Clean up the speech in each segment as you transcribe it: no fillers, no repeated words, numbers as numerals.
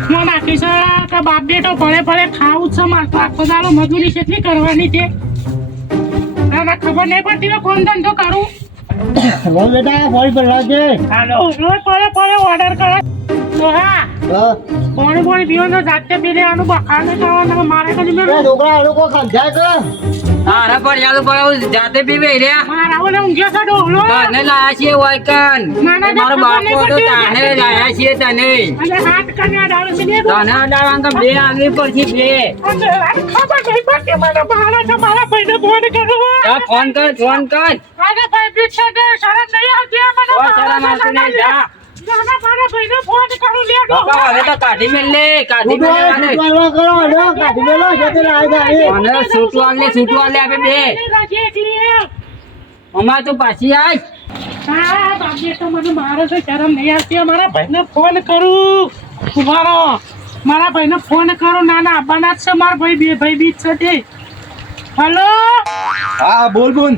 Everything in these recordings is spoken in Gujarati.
દુઃખમાં નાખી છે કે બાપ બેટો ભલે ભલે ખાવું જ છે મારે તો આખો દાડો મજૂરી કેટલી કરવાની છે ના ખબર નહીં પડતી ફોન ધંધો કરું બોલ બેટા ફોન પર લાગે હાલો રોજ પડે ઓર્ડર કરે તો હા પાણી પીવાનો જાતે પી લેવાનું બખાને કરવાનું મારે કદી મેં છોકરા લોકો સમજાય કે હારા પર યાદ પર જાતે પીવે રે મારા ઓલે ઊંઘ્યો છે ડોહલો તને લાયા છીએ વાયકન મારો બાપો તો તને લાયા છીએ તને અને હાથ કન્યા ડાળ છે ને તને ડાળાં તો બે આગળ પરથી બે ખબર નહીં પડતી મને મારા ભાઈને ફોન કરો ફોન કર આને ભાઈ પીછે દે શરમ નહીં આવતી મને ઓ શરમ આવતી નહીં જા મારા ભાઈને ફોન કરું લે બાપા હવે તો કાઢી મેલ લે કરો લો કાઢી મેલો જતે લાય મને છૂટવા લે આપે બે અમાર તું પાછી આય હા બાપજી તો મને મારો છે શરમ નહીં આવતી મારા ભાઈને ફોન કરું ઉભારો મારા ભાઈને ફોન કરો નાના આપવાના જ છે મારા ભાઈ બે ભાઈ બીજ છે તે હલો હા બોલ બોલ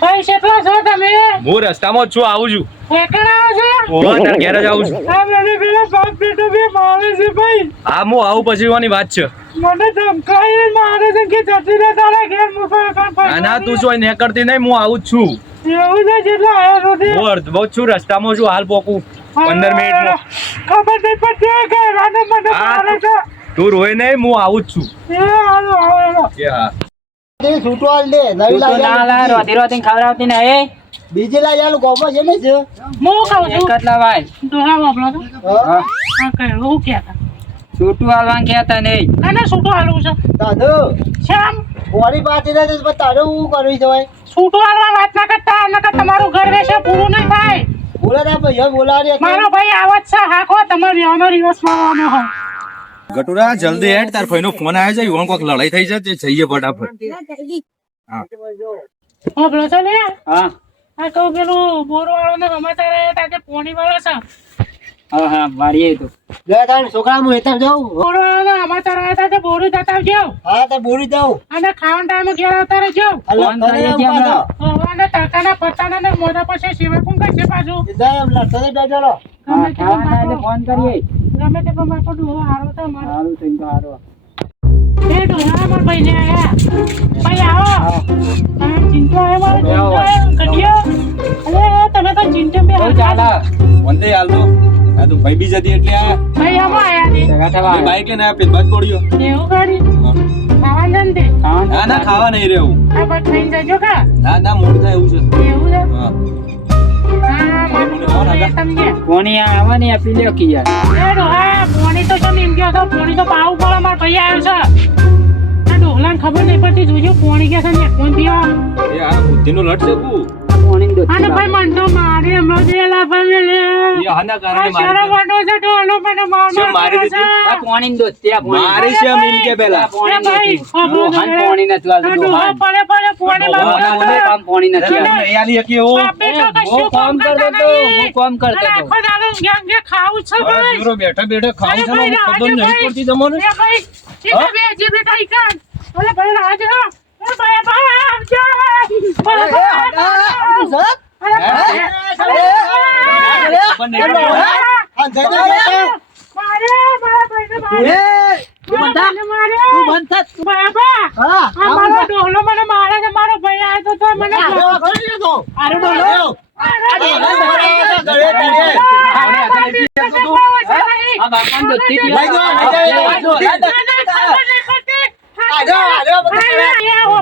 ભાઈ કેટલા છો તમે હું રસ્તામાં જ છું આવું છું એકલા આવો છો ઓવા તાર ઘેર જ આવું છું આ મને પેલા બાપ બેટો બે મારે છે ભાઈ હા હું આવું પછી વાની વાત છે મને ધમકાઈ મારે છે કે જતી રહે તારા ઘેર મુફા ના ના તું શું ને કરતી નહીં હું આવું જ છું એવું છે જેટલા આયો રોધી હું બહુ છું રસ્તામાં છું હાલ પોકું 15 મિનિટમાં ખબર નહીં પડતી કે રાને મને મારે છે તું રોય નહીં હું આવું જ છું એ હાલો કે હા તે છૂટવા દે નવી ના લા લાગે રોતી ખવડાવતી ને એ બીજી લાગે ગોપો છે ને છે હું કહું છું કેટલા વાય દોહા વાપરો તો હા આ કઈ હું ક્યાં છૂટું હાલવા કહેતા નહીં અને છૂટો હાલવું છે તાદો શ્યામ બોડી પાતી ને તો તારે હું કરવી જવાય છૂટો હાલવા વાત ના કરતા નકર તમારું ઘર વેશે પૂરું નહીં થાય બોલા ના ભાઈ બોલાડી મારો ભાઈ આવત છે હાખો તમારો વ્યવહારનો દિવસ મારવાનો હોય ગટુરા જલ્દી હેડ તાર ભાઈનો ફોન આવ્યો છે ઈવન કોક લડાઈ થઈ છે તે જઈએ ફટાફટ બોલો તો લે હા આ કહું પેલું બોર વાળો ને સમાચાર આવ્યા તા કે પોણી વાળો છે હા વાડીએ તો ગયા તાર છોકરા હું હેતા જાઉં બોર વાળો ને સમાચાર આવ્યા તા કે બોરું જતા આવજો હા તો બોલી જાઉં અને ખાવાના ટાઈમે ઘેર આવતા રહેજો ફોન કરીએ છીએ અમે. અને ટકાના પત્તાના ને મોઢા પાસે સેવા કોણ કરશે પાછું લડતો બેઠો હા ખાવાના એટલે ફોન કરીએ ગમે તે પણ મારો ડોહો હારો તો મારો સારું થઈ તો સારું એ ડોહા મારા ભાઈને આયા ભાઈ આવો તમે ચિંતો આવે મારો ચિંતો આવે કઢિયો અરે તમે તો ચિંતો બે બહુ ચાલે વંદે હાલ તો આ તો ભાઈ બી જતી એટલે આ ભાઈ આવો આયા ને જગા થવા બાઈક લઈને આ પેદબાજ પડ્યો એવું ગાડી ખાવા ને ના ના ખાવા નહીં રહેવું આ બસ ખાઈને જજો કા ના ના મોડું થાય એવું છે એવું છે હા હા મારું સમજે કોની આવે ને આપી લ્યો કે યાર એ ડોહા પોણી તો તમે એમ કહો છો પોણી તો પાવું પડે મારા ભાઈ આવ્યો છે આ ડોહલાને ખબર નહીં પડતી જોજો પોણી કે છે ને કોણ પીવા એ આ બુદ્ધિનો લટ છે બુ કોની દોસ્તી અને ભાઈ મન તો મારી હમણાં જે લાભાને લે એ આના કારણે આ શરમ વાટો છે ડોહલો મને શું મારી દીધી? આ કોની દોસ્તી આ કોની મારી છે એમ કે પેલા કોની ભાઈ, દોસ્તી રોહન કોની નથી આ વાલતું ડોહા રોહન પડે પડે પોણી રોહન લાવવા કામ કોની નથી તમે વાલતું. નહીં આલી હકી એવું બાપે તો હું કશું કામ કરતો કરતા તો નહીં. હું કામ કરતો અને તો આખો દાડો ઊંઘ્યા ખાવું છે અરે ભાઈ જીવરો બેઠા બેઠા ખાવું છે અરે ને ભાઈ, ખબર નહીં ભાઈ. પડતી તમને એ ભાઈ સીધા બે જે બેટા ઈકાન અરે ભાઈ રાજે અરે ભાઈ ભાઈ આવજો અરે ભાઈ અરે ભાઈ મારે મારા ભાઈને મારે મારે બાબા આ મારો ડોહલો મને મારે છે મારો ભાઈ આવ્યો તો મને આ બાપાની દોસ્તી થી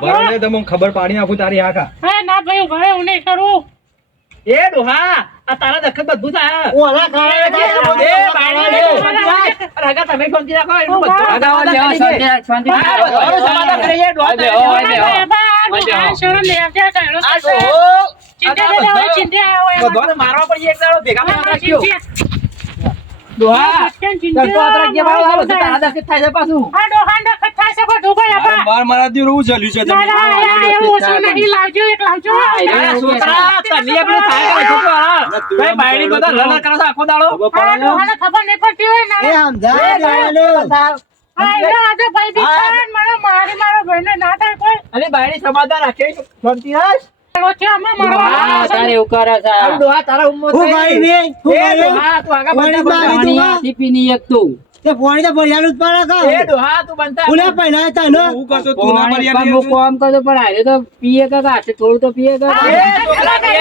ભરને તો મને ખબર પાડી નાખું તારી આખા ના ભાઈ ભાઈ હું નહીં કરું એ ડોહા આ તારા દખત બધું થાય રાગા તમે શાંતિ રાખો એનું બધું રાગા લેવા શાંતિ મારવા પડી એક દાડો ભેગા રાખ્યો ડોહા તારા દખત થાય છે પાછું બાર મારા દી રહું ચાલ્યું છે તમે ખબર નહીં પડતી હોય ને મારો ભાઈને ના થાય કોઈ અરે બાયડી સમાધાન રાખે શાંતિ રાખ આમાં મારો તારે એવું કરે છે ડોહા તારા ઉંમર હું ભાઈ ને એ ડોહા તું આગળ પાણી એક તું તે પોણી તો ભરિયાલું જ પડે કા એ ડોહા તું બનતા ભૂલે પહેલા તને હું કરશો તું ના પણ મર્યાદા હું કોમ કરતો પણ આજે તો પીએ કાકા હાથે થોડું તો પીએ કાકા એ છોકરા બે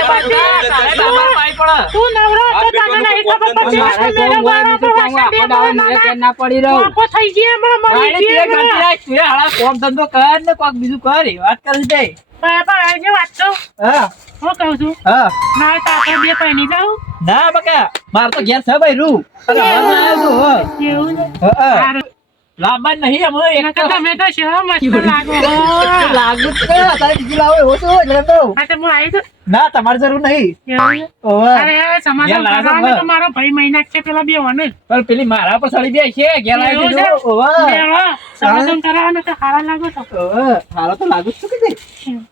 તું નવરો હતો તને નહીં ખબર પડતી મારે હશે કોમ મેરો હોય બાળો બીજું તો કોમ વાસણ આખો બે દાડો મારા મને ઘેર ના પડી રહું બાપો થઈ ગયા હમણાં મરી મારે તે ગયા ગંજી રાખ, તું એ હાલા કોમ ધંધો કર ને કોક બીજું કર એ વાત કરી દે બાપા આજે વાત કહું હા હું કહું છું હા ના તો આપણે બે પૈણી જાઉં ના બકા માર તો ઘેર છે ભાઈ રૂ એવું છે સારું. લાંબા નહીં અમે એક નકર તમે તો શો મસ્ત લાગો હો. લાગુ જ છે તારે બીજું લાવો એવો તો એટલે તો હા તો હું આવી તો ના તમારે જરૂર નહીં એવું છે? ઓવે અરે હવે સમાધાન લાગો કરવાનું હો. તો મારો ભાઈ મહિના છે પેલા બે વને પણ પેલી મારા પર સળી બે છે ઘેર આવી એવું જજો છે? ઓવે બેહો. સમાધાન કરવાનું તો સારા લાગો તો ઓવે મારા તો લાગુ જ છે કે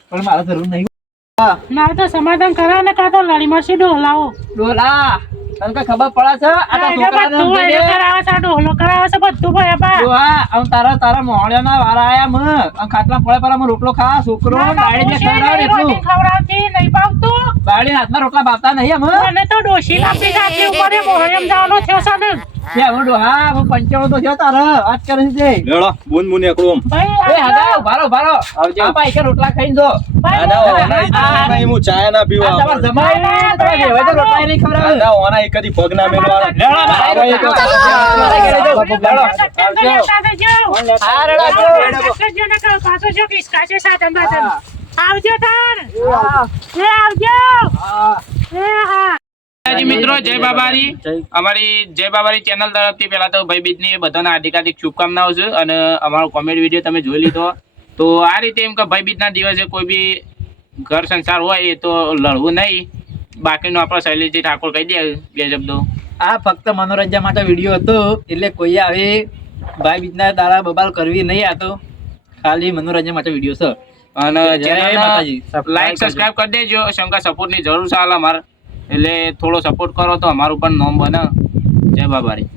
પણ મારા જરૂર નહીં ના તો સમાધાન કરાવને કાં તો લડી મરસી ડોલાવો ડોલા તને કઈ ખબર પડે છે આ તો છોકરાને બધું સમજાઈ એ દે. કરાવે છે ડોલો કરાવે છે બધું ભાઈ બા ડોહા, આમ તારા મોહણિયાના વારા આયા મ આમ ખાટલા પડે પર રોટલો ખા છોકરો બાળી જે ખવડાવે એટલું ખવડાવતી નહીં પાવતું બાળી હાથમાં રોટલા બાપતા નહીં આમ મને તો ડોશી લાપી આટલી ઉંમરે મોહરમ જવાનો થયો છે ને કે હું ડોહા હું 55 તો થયો તારે વાત કરે છે લેડો બુન બુન એકડું આમ. ભાઈ એ હગા ભારો આવજો આપા એક રોટલા ખાઈને જો ભાઈ, ના, ઓના ઈ તો નહીં, હું ચા ના પીવા આ તમાર જમાઈ તમારે બેવાય તો રોટલા નહીં ખવડાવે ના, ઓના ઈ કદી પગ ના મેલવા. લેડો, આવો એક લેડો. લેડો. આવજો તાર આવજો મિત્રો જય બાબારી અમારી જય બાબારી ચેનલ તરફથી પહેલા તો ભાઈ બીજની બધાને હાર્દિક હાર્દિક શુભકામનાઓ છે અને અમારો કોમેડી વિડીયો તમે જોઈ લીધો તો આ રીતે એમ કે ભાઈ બીજના દિવસે કોઈ બી ઘર સંસાર હોય એ તો લડવું નહીં બાકીનું આપણે શૈલેષજી ઠાકોર કહી દે બે શબ્દો આ ફક્ત મનોરંજન માટે વિડીયો હતો એટલે કોઈ આવે ભાઈ બીજના દાડા બબાલ કરવી નહીં આ તો ખાલી મનોરંજન માટે વિડીયો છે અને જય માતાજી. લાઈક સબસ્ક્રાઇબ કરી દેજો શંકા સપોર્ટની જરૂર છે હાલ અમારે એટલે થોડો સપોર્ટ કરો તો અમારું પણ નોમ બને જય બાબારી